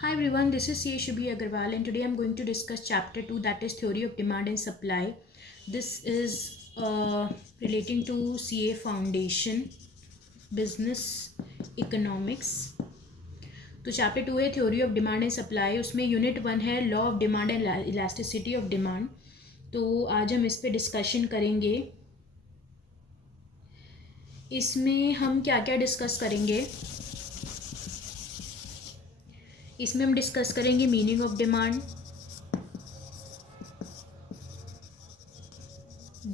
Hi everyone, this is CA Shubhi Agarwal and today I'm going to discuss chapter 2, that is theory of demand and supply. This is relating to CA foundation, business economics. तो chapter 2 है theory of demand and supply. उसमें unit 1 है law of demand and elasticity of demand. तो आज हम इस पे discussion करेंगे. इसमें हम क्या क्या डिस्कस करेंगे. इसमें हम डिस्कस करेंगे meaning of demand,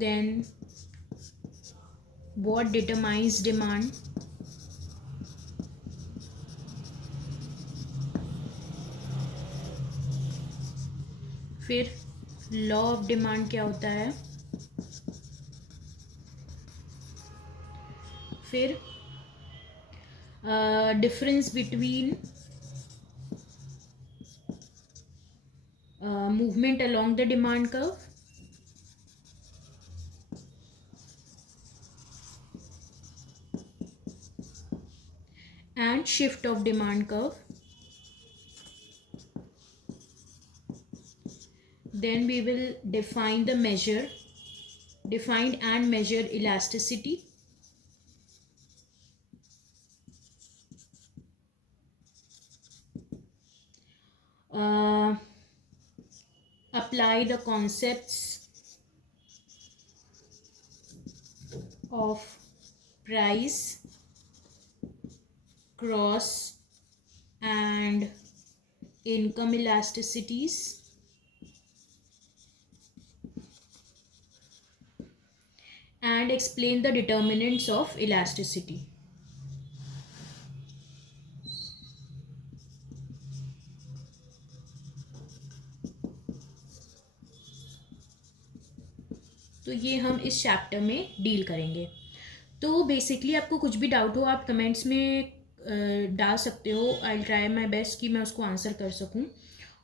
then what determines demand, फिर लॉ ऑफ डिमांड क्या होता है, फिर difference between movement along the demand curve, and shift of demand curve. Then we will define and measure elasticity. Apply the concepts of price, cross and income elasticities, and explain the determinants of elasticity. तो ये हम इस chapter में deal करेंगे. तो basically आपको कुछ भी डाउट हो आप कमेंट्स में डाल सकते हो. I will try my best कि मैं उसको आंसर कर सकूं.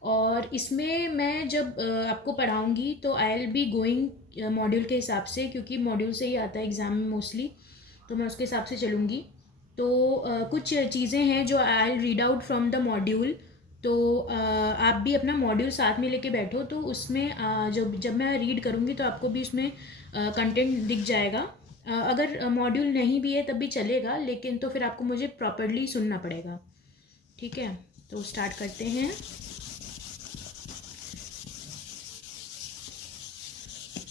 और इसमें मैं जब आपको पढ़ाऊंगी तो I will be going module के हिसाब से, क्योंकि मॉड्यूल से ही आता है एग्ज़ाम में मोस्टली, तो मैं उसके हिसाब से चलूँगी. तो कुछ चीज़ें हैं जो I will read out from the module. तो आप भी अपना मॉड्यूल साथ में लेके बैठो, तो उसमें जब मैं रीड करूँगी तो आपको भी उसमें कंटेंट दिख जाएगा. अगर मॉड्यूल नहीं भी है तब भी चलेगा, लेकिन तो फिर आपको मुझे प्रॉपरली सुनना पड़ेगा. ठीक है, तो स्टार्ट करते हैं.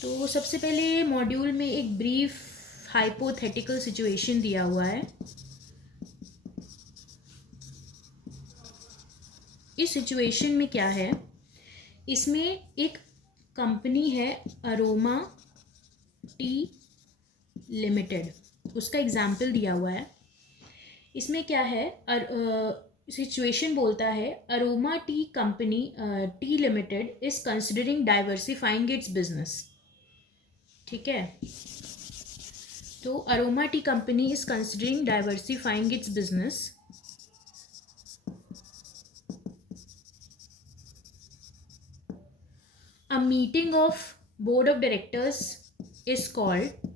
तो सबसे पहले मॉड्यूल में एक ब्रीफ हाइपोथेटिकल सिचुएशन दिया हुआ है. इस सिचुएशन में क्या है, इसमें एक कंपनी है अरोमा टी लिमिटेड, उसका एग्जाम्पल दिया हुआ है. इसमें क्या है, सिचुएशन बोलता है aroma T company T limited is considering diversifying it's business. ठीक है, तो aroma T company is considering diversifying it's business. A meeting of board of directors is called,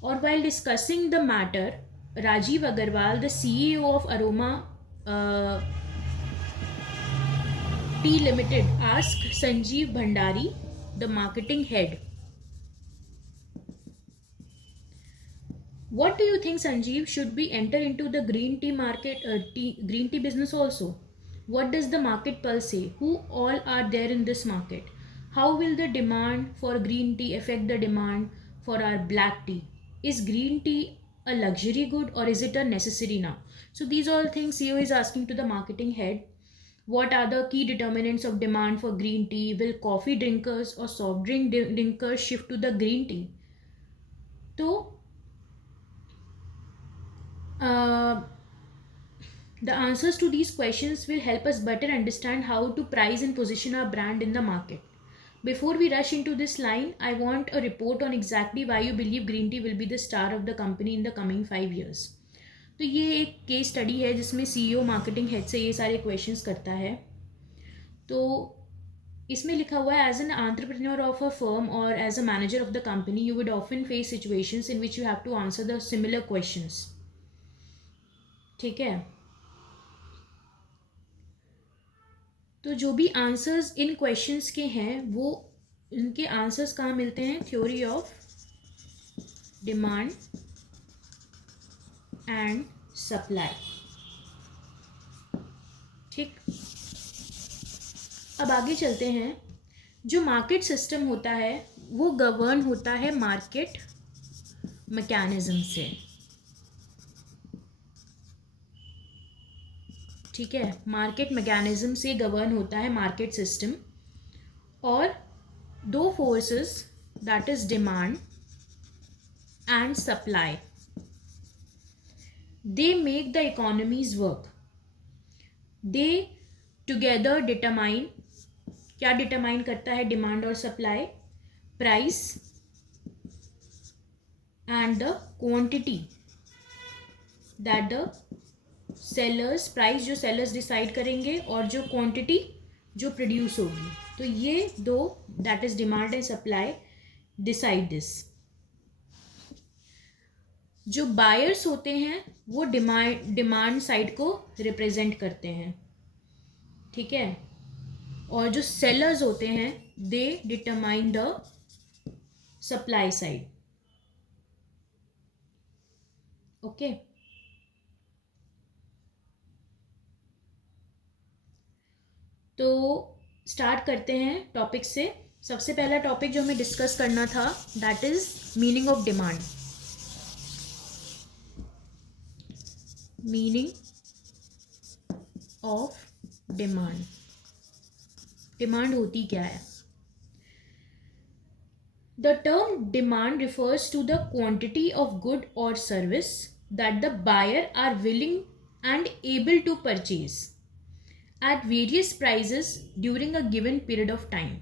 or while discussing the matter, Rajiv Agarwal, the CEO of Aroma Tea Limited, asked Sanjeev Bhandari, the marketing head, what do you think, Sanjeev? Should we enter into the green tea market, green tea business also? What does the market pulse say? Who all are there in this market? How will the demand for green tea affect the demand for our black tea? Is green tea a luxury good or is it a necessity now? So these all things CEO is asking to the marketing head. What are the key determinants of demand for green tea? Will coffee drinkers or soft drink drinkers shift to the green tea? So uh, the answers to these questions will help us better understand how to price and position our brand in the market. Before we rush into this line, I want a report on exactly why you believe green tea will be the star of the company in the coming 5 years. तो ये एक case study है जिसमें CEO marketing head से ये सारे questions करता है. तो इसमें लिखा हुआ है, as an entrepreneur of a firm और as a manager of the company you would often face situations in which you have to answer the similar questions. ठीक है, तो जो भी आंसर्स इन क्वेश्चंस के हैं वो इनके आंसर्स कहाँ मिलते हैं? Theory of demand and supply. ठीक, अब आगे चलते हैं। जो मार्केट सिस्टम होता है वो गवर्न होता है मार्केट मैकेनिज्म से। ठीक है, मार्केट मैकेनिज्म से गवर्न होता है मार्केट सिस्टम। और दो forces, that is demand and supply, they make the economies work. They together determine, क्या डिटरमाइन करता है डिमांड और supply? Price and the quantity that the sellers, price जो सेलर्स डिसाइड करेंगे और जो क्वांटिटी जो प्रोड्यूस होगी। तो ये दो, that is demand and supply, decide this. जो बायर्स होते हैं वो डिमांड साइड को रिप्रेजेंट करते हैं। ठीक है, और जो सेलर्स होते हैं they determine the supply side. Okay, तो स्टार्ट करते हैं टॉपिक से। सबसे पहला टॉपिक जो हमें डिस्कस करना था that is meaning of demand. Meaning of demand, demand होती क्या है? The term demand refers to the quantity of good or service that the buyer are willing and able to purchase at various prices during a given period of time.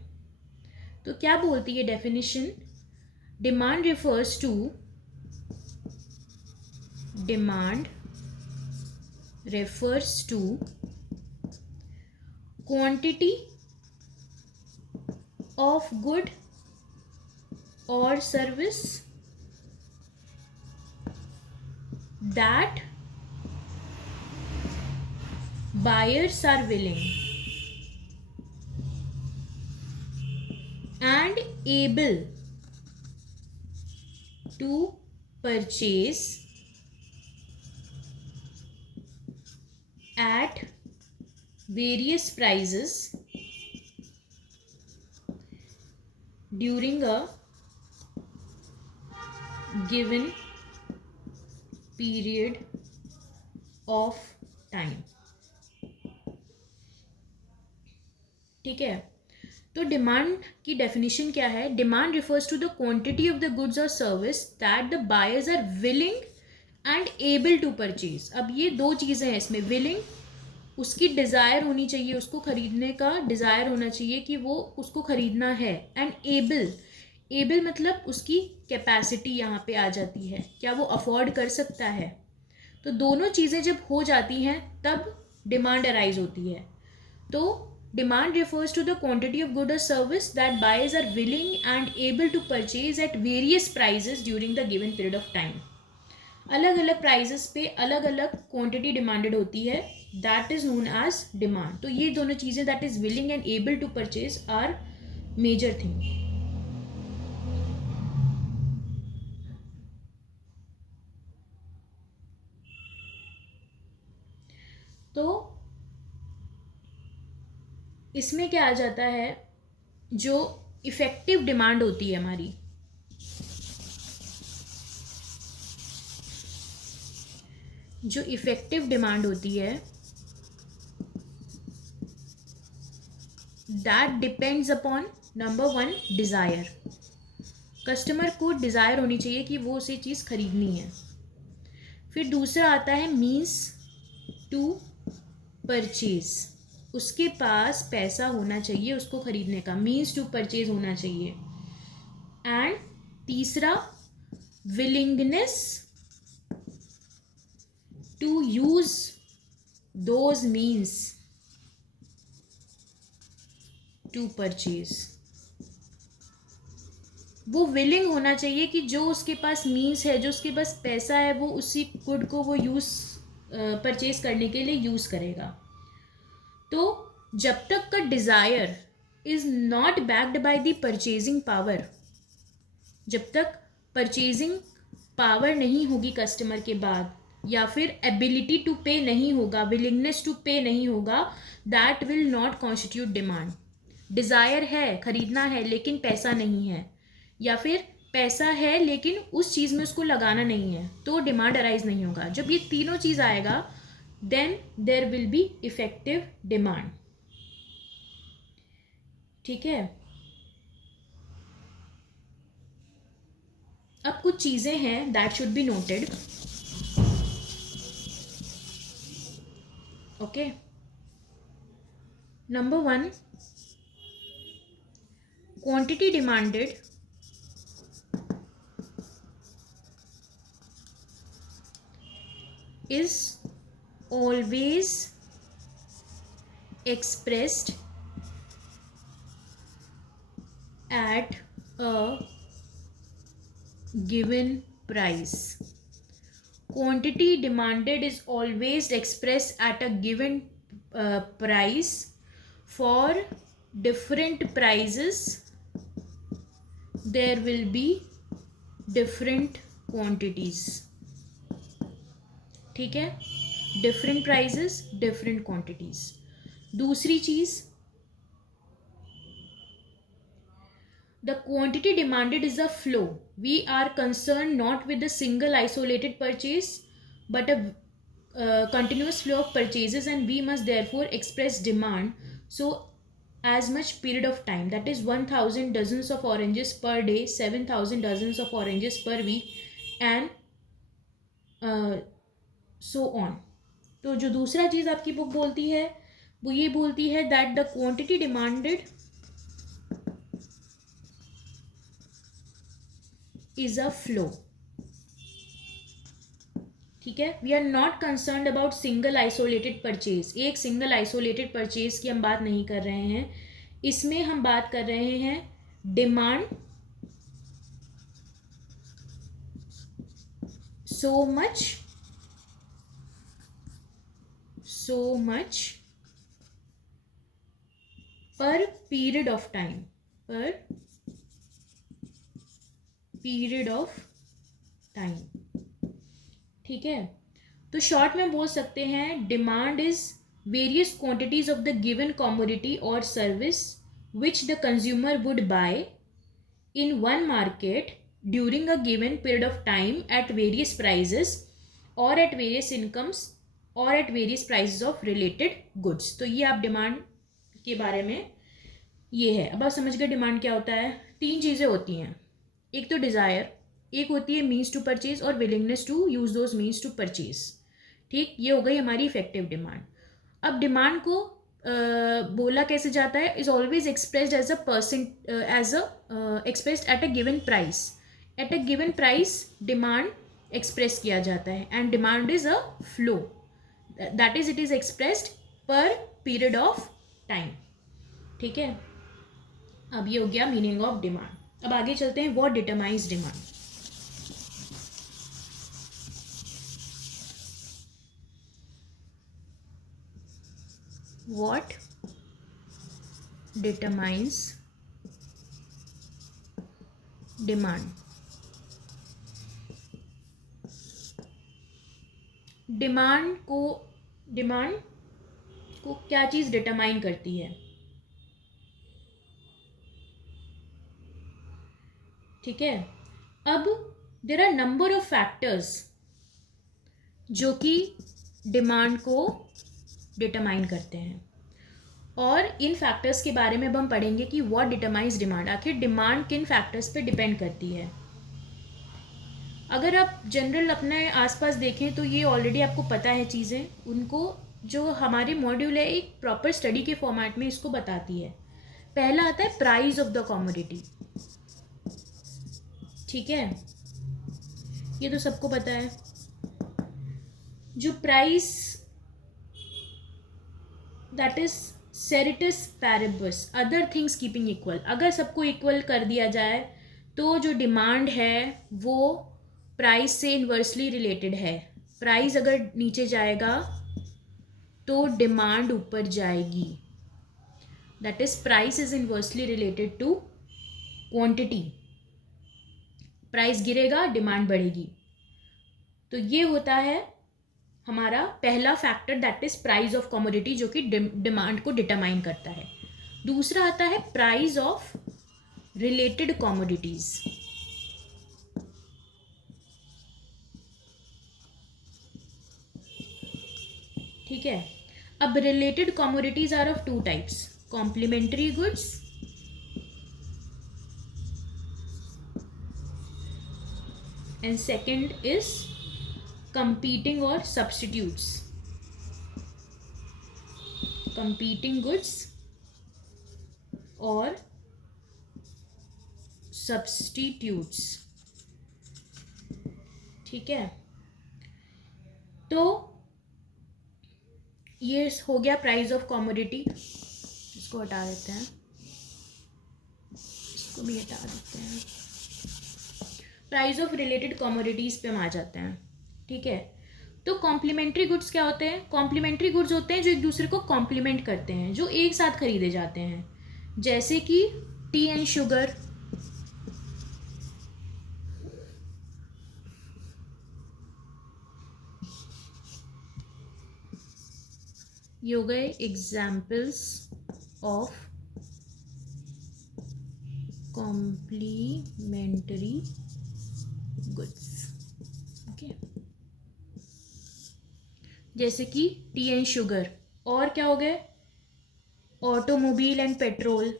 तो क्या बोलती है definition? Demand refers to quantity of good or service that buyers are willing and able to purchase at various prices during a given period of time. ठीक है, तो demand की definition क्या है? Demand refers to the quantity of the goods और service that the buyers are willing and able to purchase. अब ये दो चीज़ें हैं इसमें। विलिंग, उसकी डिज़ायर होनी चाहिए, उसको खरीदने का डिज़ायर होना चाहिए कि वो उसको खरीदना है। एंड एबल, एबल मतलब उसकी कैपेसिटी यहाँ पे आ जाती है, क्या वो अफोर्ड कर सकता है। तो दोनों चीज़ें जब हो जाती हैं तब डिमांड अराइज होती है। तो demand refers to the quantity of good or service that buyers are willing and able to purchase at various prices during the given period of time. अलग अलग प्राइजेस पे अलग अलग क्वांटिटी डिमांडेड होती है, that is known as demand. तो ये दोनों चीज़ें, that is willing and able to purchase, are major thing. तो इसमें क्या आ जाता है, जो इफ़ेक्टिव डिमांड होती है हमारी, जो इफ़ेक्टिव डिमांड होती है that depends upon number one desire. Customer को डिज़ायर होनी चाहिए कि वो उसे चीज़ खरीदनी है। फिर दूसरा आता है मीन्स टू परचेज, उसके पास पैसा होना चाहिए उसको खरीदने का, मीन्स टू परचेज होना चाहिए। एंड तीसरा willingness to use those means to purchase. वो विलिंग होना चाहिए कि जो उसके पास मीन्स है, जो उसके पास पैसा है, वो उसी गुड को वो यूज़ परचेज करने के लिए यूज़ करेगा। तो जब तक का desire is not backed by the purchasing power, जब तक परचेजिंग पावर नहीं होगी कस्टमर के बाद, या फिर एबिलिटी टू पे नहीं होगा, विलिंगनेस टू पे नहीं होगा, that will not constitute demand. Desire है, खरीदना है, लेकिन पैसा नहीं है, या फिर पैसा है लेकिन उस चीज़ में उसको लगाना नहीं है, तो डिमांड अराइज नहीं होगा. जब ये तीनों चीज़ आएगा then there will be effective demand. ठीक है. अब कुछ चीज़ें हैं that should be noted. Okay. Number 1, quantity demanded is always expressed at a given price. Quantity demanded is always expressed at a given price. For different prices there will be different quantities. ठीक है. Different prices, different quantities. दूसरी चीज, the quantity demanded is a flow. We are concern not with a single isolated purchase but a continuous flow of purchases, and we must therefore express demand so as much period of time, that is 1000 dozens of oranges per day, 7000 dozens of oranges per week, and so on. तो जो दूसरा चीज़ आपकी book बोलती है वो ये बोलती है that the quantity demanded is a flow. ठीक है. We are not concerned about single isolated purchase. एक सिंगल आइसोलेटेड परचेज की हम बात नहीं कर रहे हैं. इसमें हम बात कर रहे हैं demand so much per period of time, per period of time. ठीक है. तो शॉर्ट में बोल सकते हैं demand is various quantities of the given commodity और service which the consumer would buy in one market during a given period of time at various prices or at various incomes or at various prices of related goods. तो ये आप demand के बारे में ये है. अब आप समझ गए डिमांड क्या होता है. 3 चीज़ें होती हैं. एक तो डिज़ायर, एक होती है मीन्स टू परचेज और willingness to use those means to purchase. ठीक. ये हो गई हमारी इफेक्टिव डिमांड. अब डिमांड को बोला कैसे जाता है, is always expressed as a percent, as a expressed at a given price. At a given price demand express किया जाता है and demand is a flow, that is it is expressed per period of time. ठीक है. अब ये हो गया meaning of demand. अब आगे चलते हैं. What determines demand. What determines demand. Demand को क्या चीज़ डिटरमाइन करती है. ठीक है. अब there are number of factors जो कि डिमांड को डिटरमाइन करते हैं, और इन फैक्टर्स के बारे में अब हम पढ़ेंगे कि व्हाट डिटरमाइंस डिमांड. आखिर डिमांड किन फैक्टर्स पे डिपेंड करती है. अगर आप जनरल अपने आसपास देखें तो ये ऑलरेडी आपको पता है चीज़ें. उनको जो हमारे मॉड्यूल है एक प्रॉपर स्टडी के फॉर्मेट में इसको बताती है. पहला आता है प्राइस ऑफ द कमोडिटी. ठीक है. ये तो सबको पता है. जो price, that is ceteris paribus, other things keeping equal. अगर सबको इक्वल कर दिया जाए तो जो डिमांड है वो प्राइस से इन्वर्सली रिलेटेड है. प्राइस अगर नीचे जाएगा तो डिमांड ऊपर जाएगी. That is price is inversely related to quantity. Price गिरेगा, डिमांड बढ़ेगी. तो ये होता है हमारा पहला factor, that is price of commodity, जो कि डिमांड को डिटरमाइन करता है. दूसरा आता है प्राइस ऑफ रिलेटेड कमोडिटीज. ठीक है. अब related commodities are of two types, complementary goods and second is competing or substitutes. Competing goods or substitutes. ठीक है. तो ये हो गया प्राइस ऑफ कमोडिटी. इसको हटा देते हैं, इसको भी हटा देते हैं. प्राइस ऑफ रिलेटेड कमोडिटीज़ पे हम आ जाते हैं. ठीक है. तो कॉम्प्लीमेंट्री गुड्स क्या होते हैं? कॉम्प्लीमेंट्री गुड्स होते हैं जो एक दूसरे को कॉम्प्लीमेंट करते हैं, जो एक साथ खरीदे जाते हैं. जैसे कि टी एंड शुगर, ये हो गए examples of complementary goods. Okay. जैसे कि टी एंड शुगर. और क्या हो गए? ऑटोमोबाइल एंड पेट्रोल,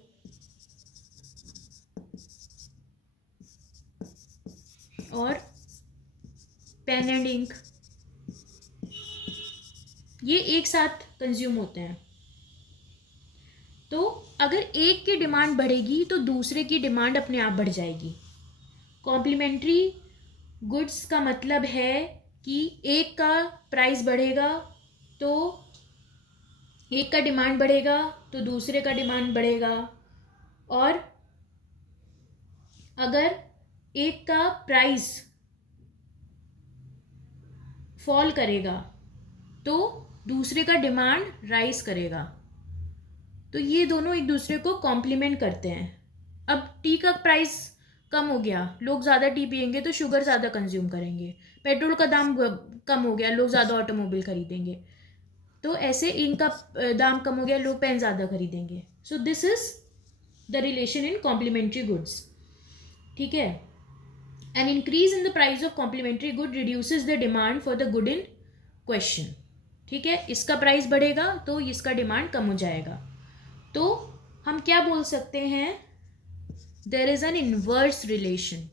और पेन एंड इंक. ये एक साथ कंज्यूम होते हैं. तो अगर एक की डिमांड बढ़ेगी तो दूसरे की डिमांड अपने आप बढ़ जाएगी. कॉम्प्लीमेंट्री गुड्स का मतलब है कि एक का प्राइस बढ़ेगा तो एक का डिमांड बढ़ेगा तो दूसरे का डिमांड बढ़ेगा, और अगर एक का प्राइस फॉल करेगा तो दूसरे का डिमांड राइज करेगा. तो ये दोनों एक दूसरे को कॉम्प्लीमेंट करते हैं. अब टी का प्राइस कम हो गया, लोग ज़्यादा टी पियेंगे तो शुगर ज़्यादा कंज्यूम करेंगे. पेट्रोल का दाम कम हो गया, लोग ज़्यादा ऑटोमोबाइल खरीदेंगे. तो ऐसे इंक का दाम कम हो गया, लोग पेन ज़्यादा खरीदेंगे. So this is the relation in complementary goods. ठीक है. An increase in the price of complementary good reduces the demand for the good in question. ठीक है. इसका प्राइस बढ़ेगा तो इसका डिमांड कम हो जाएगा. तो हम क्या बोल सकते हैं? There is an inverse relation.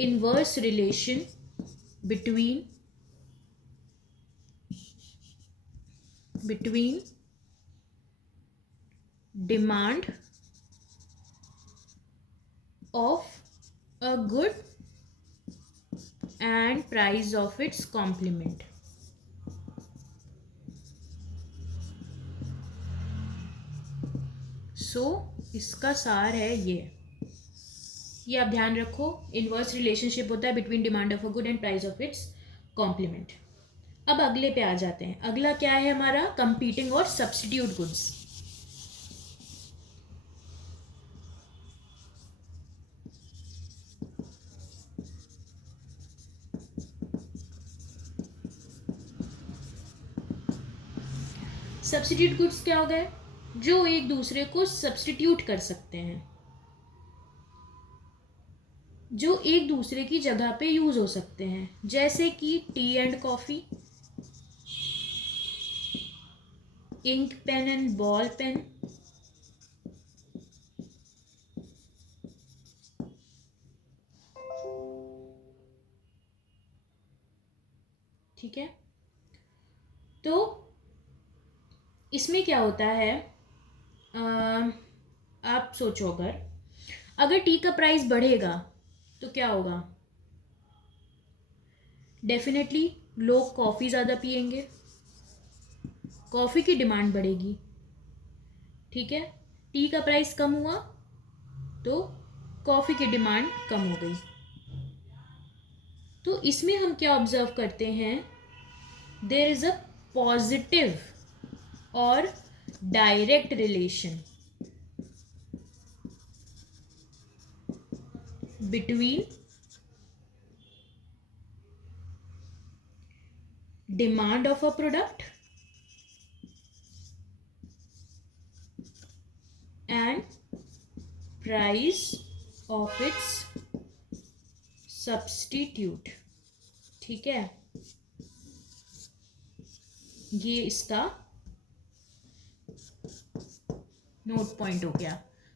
Inverse relation between demand of a good and price of its complement. सो इसका सार है ये आप ध्यान रखो. इनवर्स रिलेशनशिप होता है between demand of a good and price of its complement. अब अगले पे आ जाते हैं. अगला क्या है हमारा? कंपीटिंग और सब्स्टिट्यूट गुड्स. सब्स्टिट्यूट गुड्स क्या हो गए? जो एक दूसरे को सब्स्टिट्यूट कर सकते हैं, जो एक दूसरे की जगह पे यूज हो सकते हैं. जैसे कि tea and coffee, ink pen and ball pen, ठीक है. तो इसमें क्या होता है? आप सोचो, अगर टी का प्राइस बढ़ेगा तो क्या होगा? डेफिनेटली लोग कॉफ़ी ज़्यादा पियेंगे, कॉफ़ी की डिमांड बढ़ेगी. ठीक है. टी का प्राइस कम हुआ तो कॉफ़ी की डिमांड कम हो गई. तो इसमें हम क्या ऑब्जर्व करते हैं? देयर इज़ अ पॉजिटिव और direct relation between demand of a product and price of it's substitute. ठीक है, ये इसका नोट पॉइंट हो गया।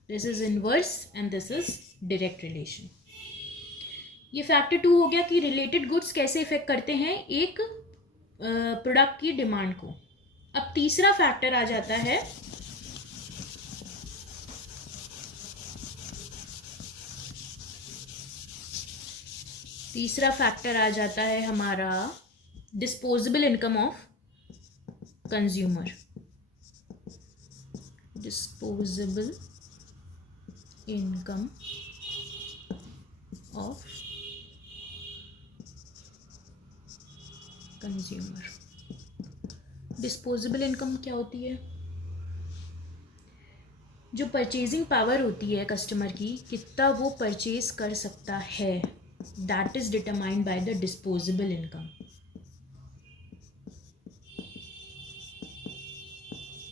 This is inverse and this is direct relation. ये फैक्टर 2 हो गया कि रिलेटेड गुड्स कैसे इफेक्ट करते हैं एक प्रोडक्ट की डिमांड को। अब तीसरा फैक्टर आ जाता है हमारा disposable income of consumer. Disposable income of consumer. Disposable income क्या होती है? जो परचेजिंग पावर होती है कस्टमर की, कितना वो परचेज कर सकता है, that is determined by the disposable income.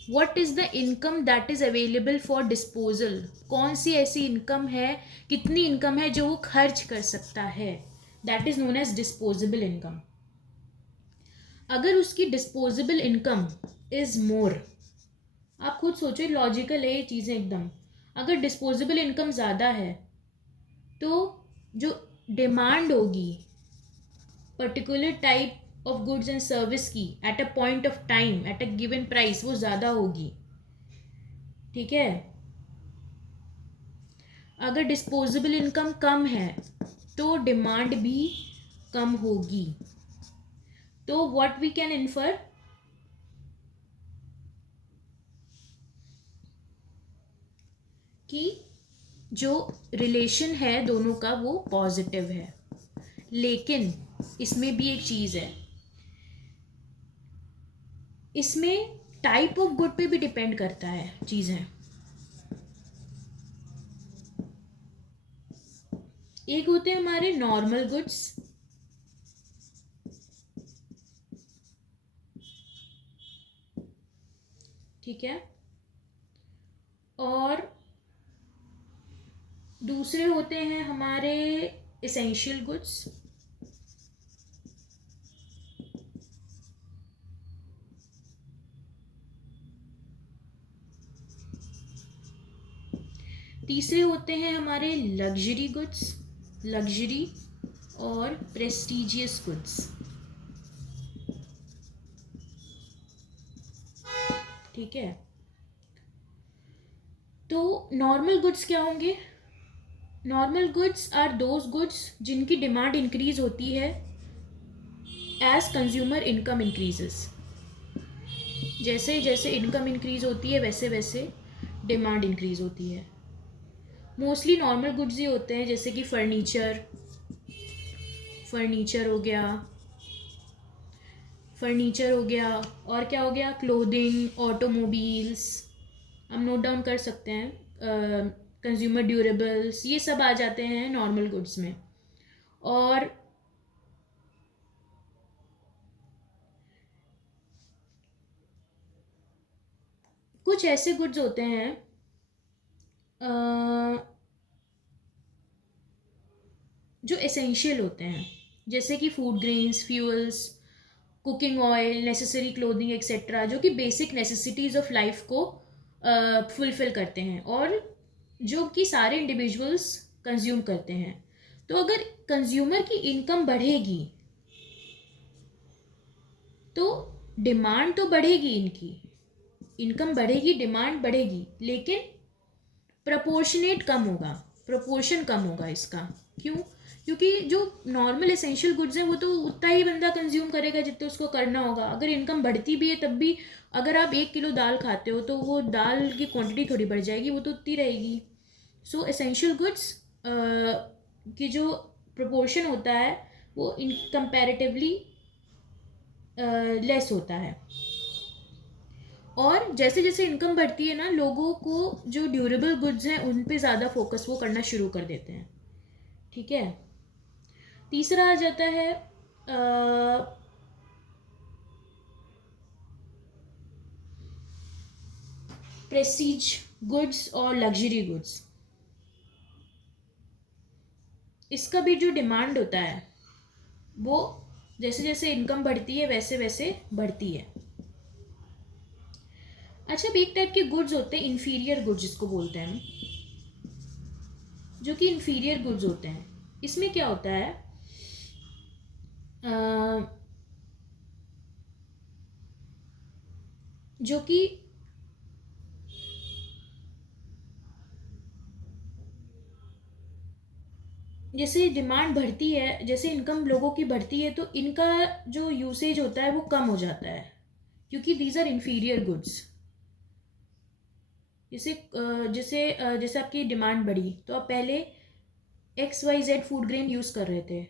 What is the income that is available for disposal? कौन सी ऐसी इनकम है, कितनी इनकम है जो वो खर्च कर सकता है, that is known as disposable income. अगर उसकी डिस्पोजेबल इनकम इज मोर, आप खुद सोचो, लॉजिकल है ये चीज़ें एकदम। अगर डिस्पोजेबल इनकम ज़्यादा है तो जो डिमांड होगी particular type of goods and service की at a point of time at a given price वो ज़्यादा होगी। ठीक है, अगर डिस्पोजेबल इनकम कम है तो डिमांड भी कम होगी। तो व्हाट वी कैन इन्फर, कि जो रिलेशन है दोनों का वो पॉजिटिव है। लेकिन इसमें भी एक चीज़ है, इसमें टाइप ऑफ गुड पे भी डिपेंड करता है चीज़ें। एक होते हैं हमारे नॉर्मल गुड्स, ठीक है, और दूसरे होते हैं हमारे एसेंशियल गुड्स। तीसरे होते हैं हमारे लग्जरी गुड्स, लग्जरी और प्रेस्टीजियस गुड्स। ठीक है, तो नॉर्मल गुड्स क्या होंगे? Normal goods are those goods जिनकी डिमांड इंक्रीज होती है एज कंज्यूमर इनकम इंक्रीजेस। जैसे जैसे इनकम इंक्रीज होती है वैसे वैसे डिमांड इंक्रीज होती है। मोस्टली नॉर्मल गुड्स ही होते हैं, जैसे कि फर्नीचर हो गया, और क्या हो गया, क्लोथिंग, ऑटोमोबाइल्स, हम नोट डाउन कर सकते हैं, कंज्यूमर ड्यूरेबल्स, ये सब आ जाते हैं नॉर्मल गुड्स में। और कुछ ऐसे गुड्स होते हैं जो एसेंशियल होते हैं, जैसे कि food grains, fuels, cooking oil, necessary clothing etcetera, जो कि बेसिक नेसेसिटीज़ ऑफ लाइफ को फुलफ़िल करते हैं और जो कि सारे इंडिविजुअल्स कंज्यूम करते हैं। तो अगर कंज्यूमर की इनकम बढ़ेगी तो डिमांड तो बढ़ेगी, इनकी इनकम बढ़ेगी, डिमांड बढ़ेगी, लेकिन प्रपोर्शनेट कम होगा, प्रपोर्शन कम होगा इसका। क्यों? क्योंकि जो नॉर्मल एसेंशियल गुड्स हैं वो तो उतना ही बंदा कंज्यूम करेगा जितना उसको करना होगा। अगर इनकम बढ़ती भी है तब भी अगर आप 1 किलो दाल खाते हो तो वो दाल की क्वांटिटी थोड़ी बढ़ जाएगी, वो तो उतनी रहेगी। सो एसेंशियल गुड्स की जो प्रपोर्शन होता है वो इन कंपैरेटिवली लेस होता है। और जैसे जैसे इनकम बढ़ती है ना, लोगों को जो ड्यूरेबल गुड्स हैं उन पे ज़्यादा फोकस वो करना शुरू कर देते हैं। ठीक है, तीसरा आ जाता है प्रेस्टीज गुड्स और लग्जरी गुड्स। इसका भी जो डिमांड होता है वो जैसे जैसे इनकम बढ़ती है वैसे वैसे बढ़ती है। अच्छा, अब एक टाइप के गुड्स होते हैं इन्फीरियर गुड्स जिसको बोलते हैं हम, जो कि इन्फीरियर गुड्स होते हैं। इसमें क्या होता है, जो कि जैसे डिमांड बढ़ती है, जैसे इनकम लोगों की बढ़ती है, तो इनका जो यूसेज होता है वो कम हो जाता है, क्योंकि दीज आर इन्फीरियर गुड्स। जैसे जैसे आपकी डिमांड बढ़ी तो आप पहले XYZ फूड ग्रेन यूज़ कर रहे थे,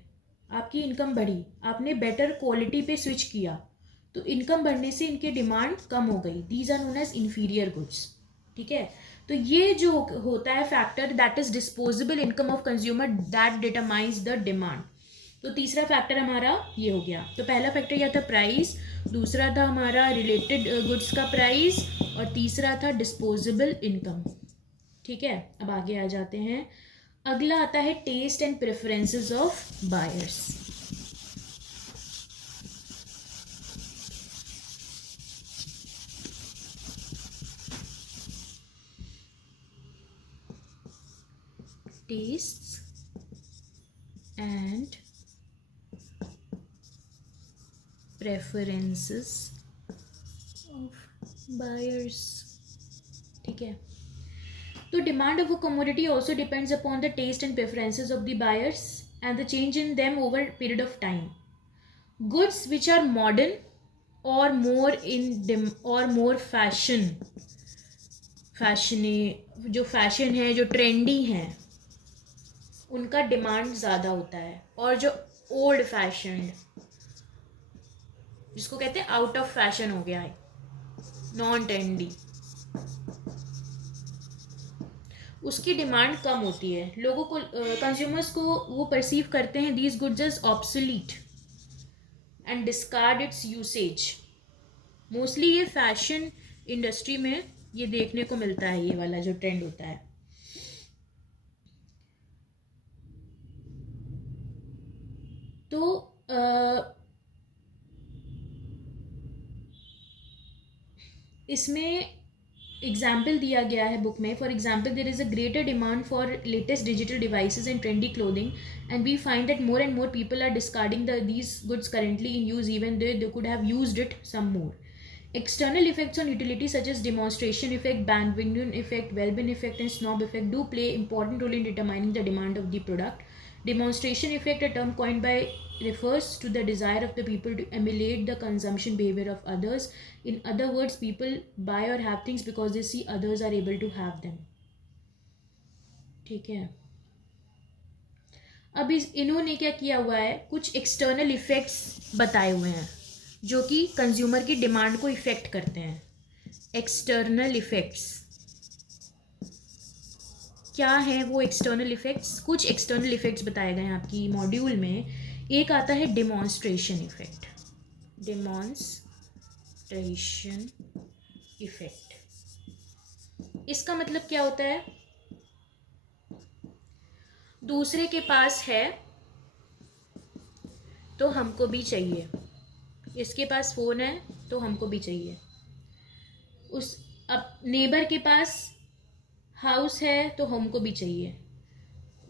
आपकी इनकम बढ़ी, आपने बेटर क्वालिटी पे स्विच किया, तो इनकम बढ़ने से इनकी डिमांड कम हो गई। These are known as inferior goods. ठीक है, तो ये जो होता है factor, that is disposable income of consumer, that determines the demand. तो तीसरा फैक्टर हमारा ये हो गया। तो पहला फैक्टर क्या था, प्राइस, दूसरा था हमारा रिलेटेड गुड्स का प्राइस, और तीसरा था डिस्पोजेबल इनकम। ठीक है, अब आगे आ जाते हैं। अगला आता है taste and preferences of buyers. Tastes and preferences of buyers. ठीक है, तो demand of a commodity also depends upon the taste and preferences of the buyers and the change in them over period of time. Goods which are modern और more जो fashion है, जो trendy हैं, उनका demand ज़्यादा होता है। और जो ओल्ड फैशन, जिसको कहते हैं आउट ऑफ फैशन हो गया है, नॉन ट्रेंडी, उसकी डिमांड कम होती है। लोगों को, कंज्यूमर्स को, वो परसीव करते हैं these goods as obsolete and discard its usage. Mostly ये फैशन इंडस्ट्री में ये देखने को मिलता है, ये वाला जो ट्रेंड होता है। तो इसमें एग्जाम्पल दिया गया है बुक में। For example, there is a greater demand for latest digital devices and trendy clothing, and we find that more and more people are discarding these goods currently in use, even though they could have used it some more. External effects on utility such as demonstration effect, bandwagon effect, well-being effect, and snob effect do play important role in determining the demand of the product. Demonstration effect, a term coined by, refers to the desire of the people to emulate the consumption behavior of others. In other words, people buy or have things because they see others are able to have them. ठीक है, अब इन्होंने क्या किया हुआ है, कुछ external effects बताए हुए हैं जो कि कंज्यूमर की डिमांड को इफेक्ट करते हैं। एक्सटर्नल इफेक्ट्स क्या है वो एक्सटर्नल इफेक्ट्स? कुछ एक्सटर्नल इफेक्ट्स बताए गए हैं आपकी मॉड्यूल में। एक आता है डिमॉन्स्ट्रेशन इफेक्ट। डिमॉन्स्ट्रेशन इफेक्ट, इसका मतलब क्या होता है, दूसरे के पास है तो हमको भी चाहिए, इसके पास फ़ोन है तो हमको भी चाहिए, उस अब नेबर के पास हाउस है तो हमको भी चाहिए,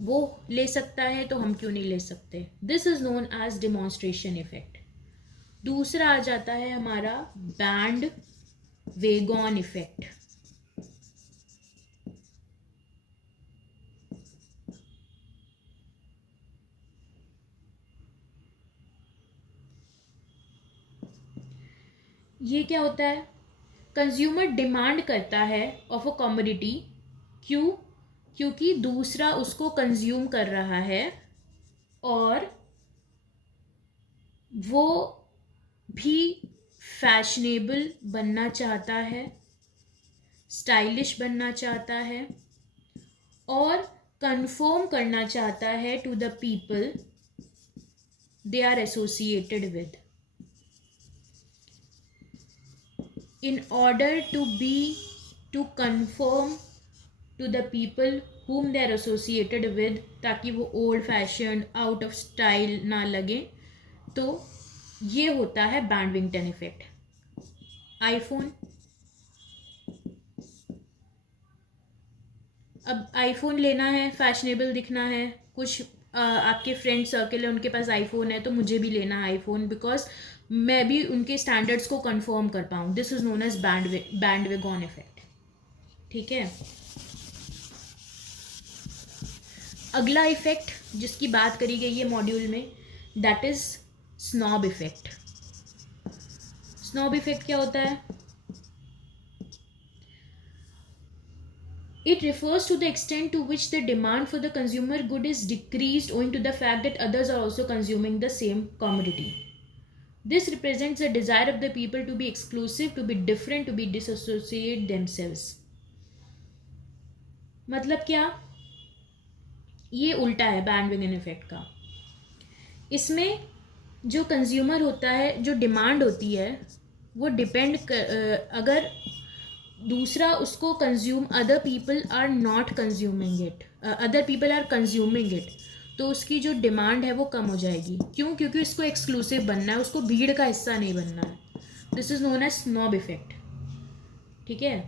वो ले सकता है तो हम क्यों नहीं ले सकते। This is known as demonstration effect. दूसरा आ जाता है हमारा बैंड वेगॉन इफेक्ट। ये क्या होता है, कंज्यूमर डिमांड करता है ऑफ अ कमोडिटी, क्योंकि दूसरा उसको कंज्यूम कर रहा है और वो भी फैशनेबल बनना चाहता है, स्टाइलिश बनना चाहता है और कंफर्म करना चाहता है to the people they are associated with. In order to conform to the people whom they are associated with, ताकि वो old fashion out of style ना लगे, तो ये होता है बैंडविंगटन इफेक्ट. आईफोन, अब आईफोन लेना है, फैशनेबल दिखना है, कुछ आपके फ्रेंड सर्कल है उनके पास आईफोन है, तो मुझे भी लेना है आईफोन, बिकॉज मैं भी उनके स्टैंडर्ड्स को कंफर्म कर पाऊँ. This is known as bandwagon effect. ठीक है. अगला इफेक्ट जिसकी बात करी गई है मॉड्यूल में, that is snob effect. Snob effect क्या होता है? It refers to the extent to which the demand for the consumer good is decreased owing to the fact that others are also consuming the same commodity. This represents the desire of the people to be exclusive, to be different, to be disassociate themselves. मतलब क्या? ये उल्टा है बैंडवेगन effect का. इसमें जो consumer होता है, जो डिमांड होती है, वो डिपेंड अगर दूसरा उसको consume, other people are not consuming it, other people are consuming it, तो उसकी जो डिमांड है वो कम हो जाएगी. क्यों? क्योंकि उसको एक्सक्लूसिव बनना है, उसको भीड़ का हिस्सा नहीं बनना है. This is known as snob effect. ठीक है.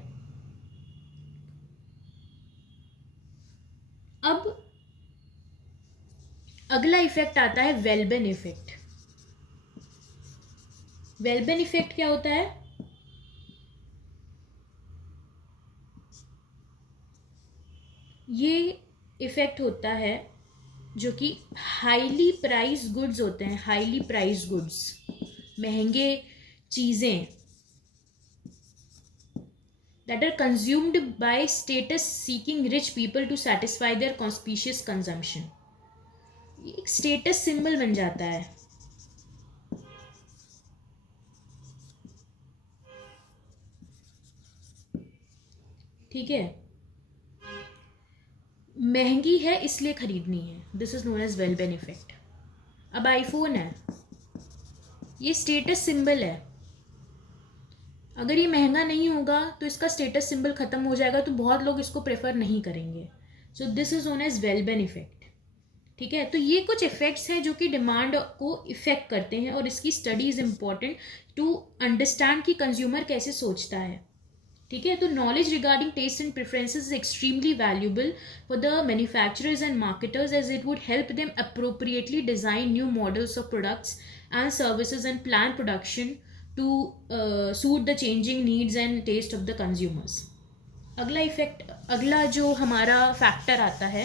अब अगला इफेक्ट आता है वेलबेन इफेक्ट. वेलबेन इफेक्ट क्या होता है? ये इफेक्ट होता है जो कि हाईली प्राइस गुड्स होते हैं, हाईली प्राइस गुड्स, महंगे चीज़ें, that are consumed by status seeking rich people to satisfy their conspicuous consumption. एक स्टेटस सिंबल बन जाता है. ठीक है. महंगी है इसलिए खरीदनी है. This is known as वेलबेन effect. अब आईफोन है, ये स्टेटस सिंबल है. अगर ये महंगा नहीं होगा तो इसका स्टेटस सिंबल ख़त्म हो जाएगा, तो बहुत लोग इसको प्रेफर नहीं करेंगे. So this is known as वेलबेन effect. ठीक है. तो ये कुछ इफेक्ट्स हैं जो कि डिमांड को इफेक्ट करते हैं, और इसकी study is important to understand कि कंज्यूमर कैसे सोचता है. ठीक है. तो knowledge regarding taste and preferences is extremely valuable for the manufacturers and marketers, as it would help them appropriately design new models of products and services and plan production to suit the changing needs and taste of the consumers. अगला जो हमारा factor आता है,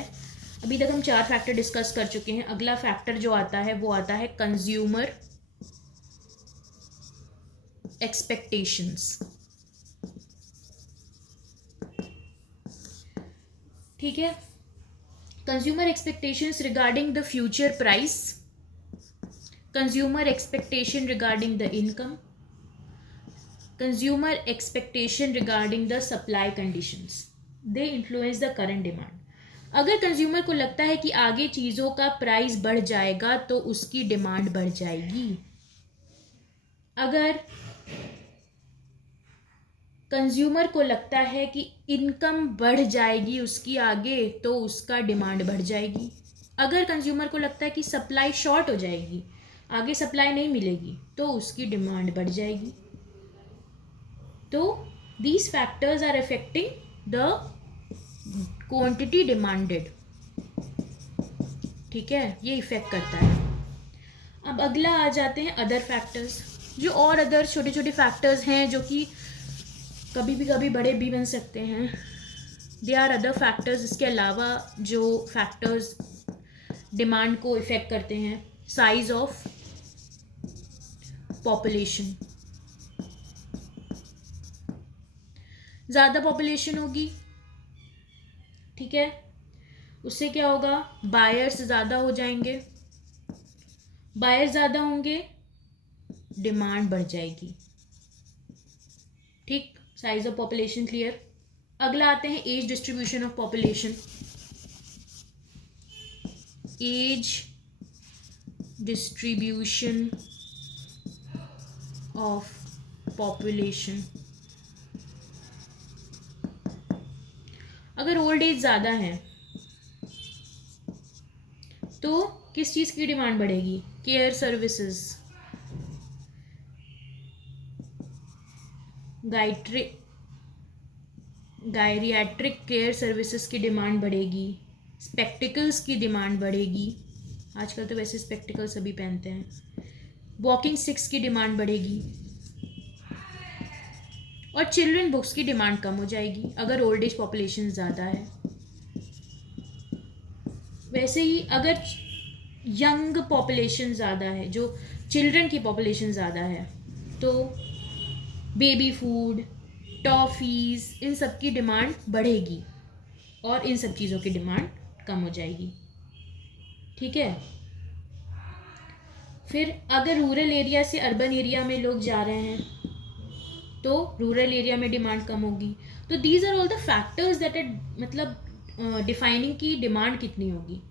अभी तक हम 4 factor discuss कर चुके हैं. अगला फैक्टर जो आता है वो आता है कंज्यूमर एक्सपेक्टेशंस. ठीक है. Consumer expectations regarding the future price, consumer expectation regarding the income, consumer expectation regarding the supply conditions, they influence the current demand. अगर कंज्यूमर को लगता है कि आगे चीज़ों का प्राइस बढ़ जाएगा तो उसकी डिमांड बढ़ जाएगी. अगर कंज्यूमर को लगता है कि इनकम बढ़ जाएगी उसकी आगे, तो उसका डिमांड बढ़ जाएगी. अगर कंज्यूमर को लगता है कि सप्लाई शॉर्ट हो जाएगी, आगे सप्लाई नहीं मिलेगी, तो उसकी डिमांड बढ़ जाएगी. तो these factors are affecting the quantity demanded. ठीक है. ये इफेक्ट करता है. अब अगला आ जाते हैं अदर फैक्टर्स. जो और अदर छोटे छोटे फैक्टर्स हैं जो कि कभी भी बड़े भी बन सकते हैं, दे आर अदर फैक्टर्स. इसके अलावा जो फैक्टर्स डिमांड को इफेक्ट करते हैं, साइज ऑफ पॉपुलेशन. ज़्यादा पॉपुलेशन होगी, ठीक है, उससे क्या होगा? बायर्स ज़्यादा हो जाएंगे. बायर्स ज़्यादा होंगे, डिमांड बढ़ जाएगी. ठीक, साइज ऑफ पॉपुलेशन क्लियर। अगला आते हैं age distribution of population. Age distribution of population. अगर ओल्ड एज ज़्यादा है तो किस चीज़ की डिमांड बढ़ेगी? Care services, geriatric care services की डिमांड बढ़ेगी, स्पेक्टिकल्स की डिमांड बढ़ेगी, आजकल तो वैसे स्पेक्टिकल सभी पहनते हैं, वॉकिंग स्टिक्स की डिमांड बढ़ेगी, और चिल्ड्रन बुक्स की डिमांड कम हो जाएगी अगर ओल्ड एज पॉपुलेशन ज़्यादा है। वैसे ही अगर यंग पॉपुलेशन ज़्यादा है, जो चिल्ड्रन की पॉपुलेशन ज़्यादा है, तो बेबी फूड, टॉफ़ीज़, इन सब की डिमांड बढ़ेगी और इन सब चीज़ों की डिमांड कम हो जाएगी। ठीक है। फिर अगर रूरल एरिया से अर्बन एरिया में लोग जा रहे हैं तो रूरल एरिया में डिमांड कम होगी। तो these are all the factors that are मतलब डिफाइनिंग की डिमांड कितनी होगी।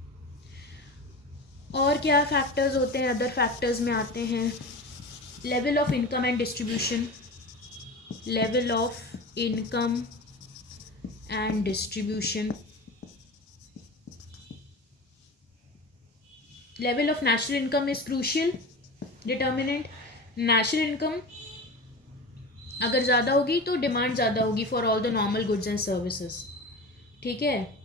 और क्या फैक्टर्स होते हैं? अदर फैक्टर्स में आते हैं level of income and distribution, level of income and distribution, level of national income is crucial determinant. National income अगर ज़्यादा होगी तो डिमांड ज़्यादा होगी for all the normal goods and services. ठीक है।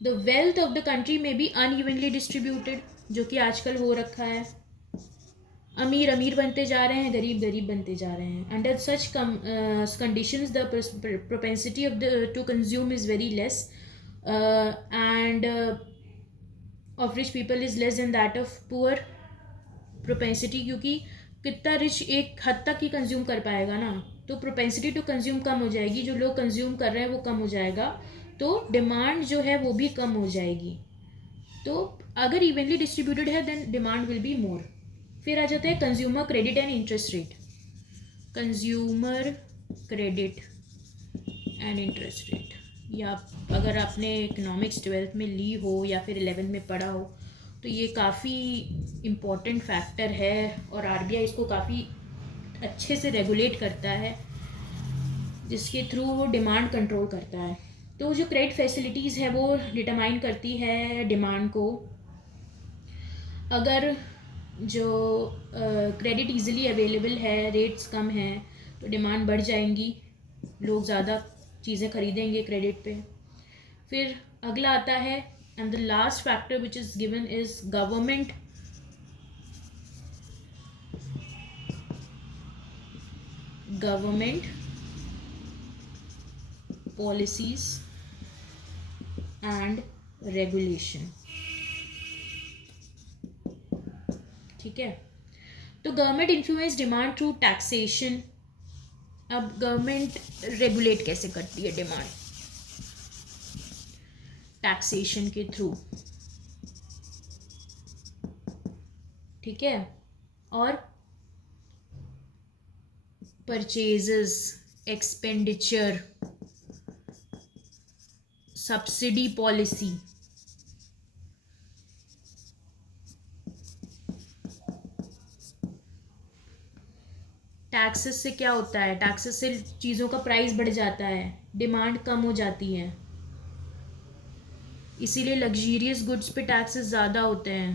The wealth of the country में B unevenly distributed, जो कि आजकल हो रखा है। अमीर अमीर बनते जा रहे हैं, गरीब गरीब बनते जा रहे हैं। Under such conditions the propensity of the two consume is very less end of rich people is less than that of poor propensity, क्योंकि कितना रिच एक हद तक ही कंज्यूम कर पाएगा ना, तो प्रोपेंसिटी टू कंज्यूम कम हो जाएगी, जो लोग कंज्यूम कर रहे हैं वो कम हो जाएगा, तो डिमांड जो है वो भी कम हो जाएगी। तो अगर इवनली डिस्ट्रीब्यूटेड है then demand will be more. फिर आ जाता है consumer credit and interest rate. Consumer credit and interest rate, या अगर आपने इकोनॉमिक्स 12th में ली हो या फिर 11th में पढ़ा हो तो ये काफ़ी इम्पॉर्टेंट फैक्टर है और आरबीआई इसको काफ़ी अच्छे से रेगुलेट करता है, जिसके थ्रू वो डिमांड कंट्रोल करता है। तो जो क्रेडिट फैसिलिटीज़ है वो डिटरमाइन करती है डिमांड को। अगर जो क्रेडिट इजीली अवेलेबल है, रेट्स कम हैं, तो डिमांड बढ़ जाएंगी, लोग ज़्यादा चीज़ें खरीदेंगे क्रेडिट पे। फिर अगला आता है and the last factor which is given is government policies and regulation. ठीक है। तो government influence demand through taxation. अब गवर्नमेंट रेगुलेट कैसे करती है डिमांड? टैक्सेशन के थ्रू। ठीक है। और purchases, expenditure, subsidy policy, taxes से क्या होता है? टैक्सेस से चीज़ों का प्राइस बढ़ जाता है, डिमांड कम हो जाती है, इसीलिए लग्जरियस गुड्स पे टैक्सेस ज़्यादा होते हैं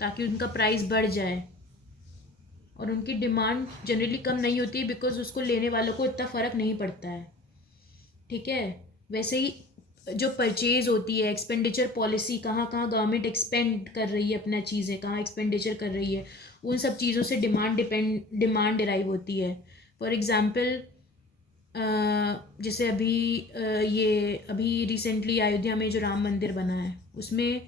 ताकि उनका प्राइस बढ़ जाए, और उनकी डिमांड जनरली कम नहीं होती बिकॉज उसको लेने वालों को इतना फ़र्क नहीं पड़ता है। ठीक है। वैसे ही जो परचेज होती है, एक्सपेंडिचर पॉलिसी, कहाँ कहाँ गवर्नमेंट एक्सपेंड कर रही है अपना चीज़ें, कहाँ एक्सपेंडिचर कर रही है, उन सब चीज़ों से डिमांड डिराइव होती है। फॉर एग्ज़ाम्पल जैसे अभी रिसेंटली अयोध्या में जो राम मंदिर बना है उसमें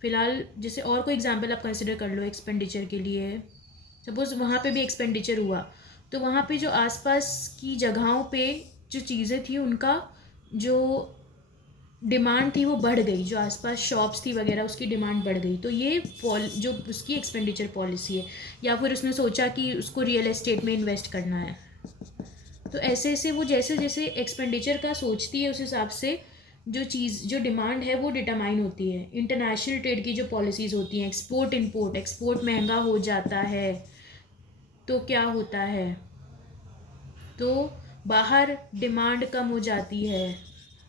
फ़िलहाल जैसे और कोई एग्जांपल आप कंसिडर कर लो एक्सपेंडिचर के लिए, सपोज़ वहाँ पे भी एक्सपेंडिचर हुआ तो वहाँ पे जो आसपास की जगहों पे जो चीज़ें थी उनका जो डिमांड थी वो बढ़ गई, जो आसपास शॉप्स थी वगैरह उसकी डिमांड बढ़ गई। तो ये जो उसकी एक्सपेंडिचर पॉलिसी है। या फिर उसने सोचा कि उसको रियल एस्टेट में इन्वेस्ट करना है, तो ऐसे ऐसे वो जैसे जैसे एक्सपेंडिचर का सोचती है उस हिसाब से जो चीज़ जो डिमांड है वो डिटरमाइन होती है। इंटरनेशनल ट्रेड की जो पॉलिसीज़ होती हैं, एक्सपोर्ट इम्पोर्ट, एक्सपोर्ट महंगा हो जाता है तो क्या होता है, तो बाहर डिमांड कम हो जाती है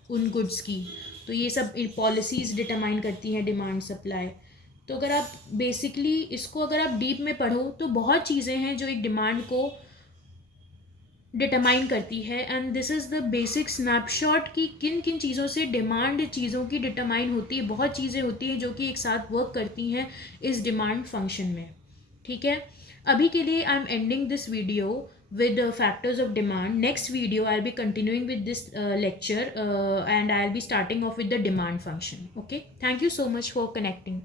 उन गुड्स की। तो ये सब पॉलिसीज़ डिटरमाइन करती हैं डिमांड सप्लाई। तो अगर आप बेसिकली इसको अगर आप डीप में पढ़ो तो बहुत चीज़ें हैं जो एक डिमांड को डिटरमाइन करती है। And this is the basic snapshot कि किन किन चीज़ों से डिमांड चीज़ों की डिटरमाइन होती है। बहुत चीज़ें होती हैं जो कि एक साथ वर्क करती हैं इस डिमांड फंक्शन में। ठीक है, अभी के लिए I am ending this video with factors of demand. Next video I'll be continuing with this lecture and I'll be starting off with the demand function. Okay, thank you so much for connecting.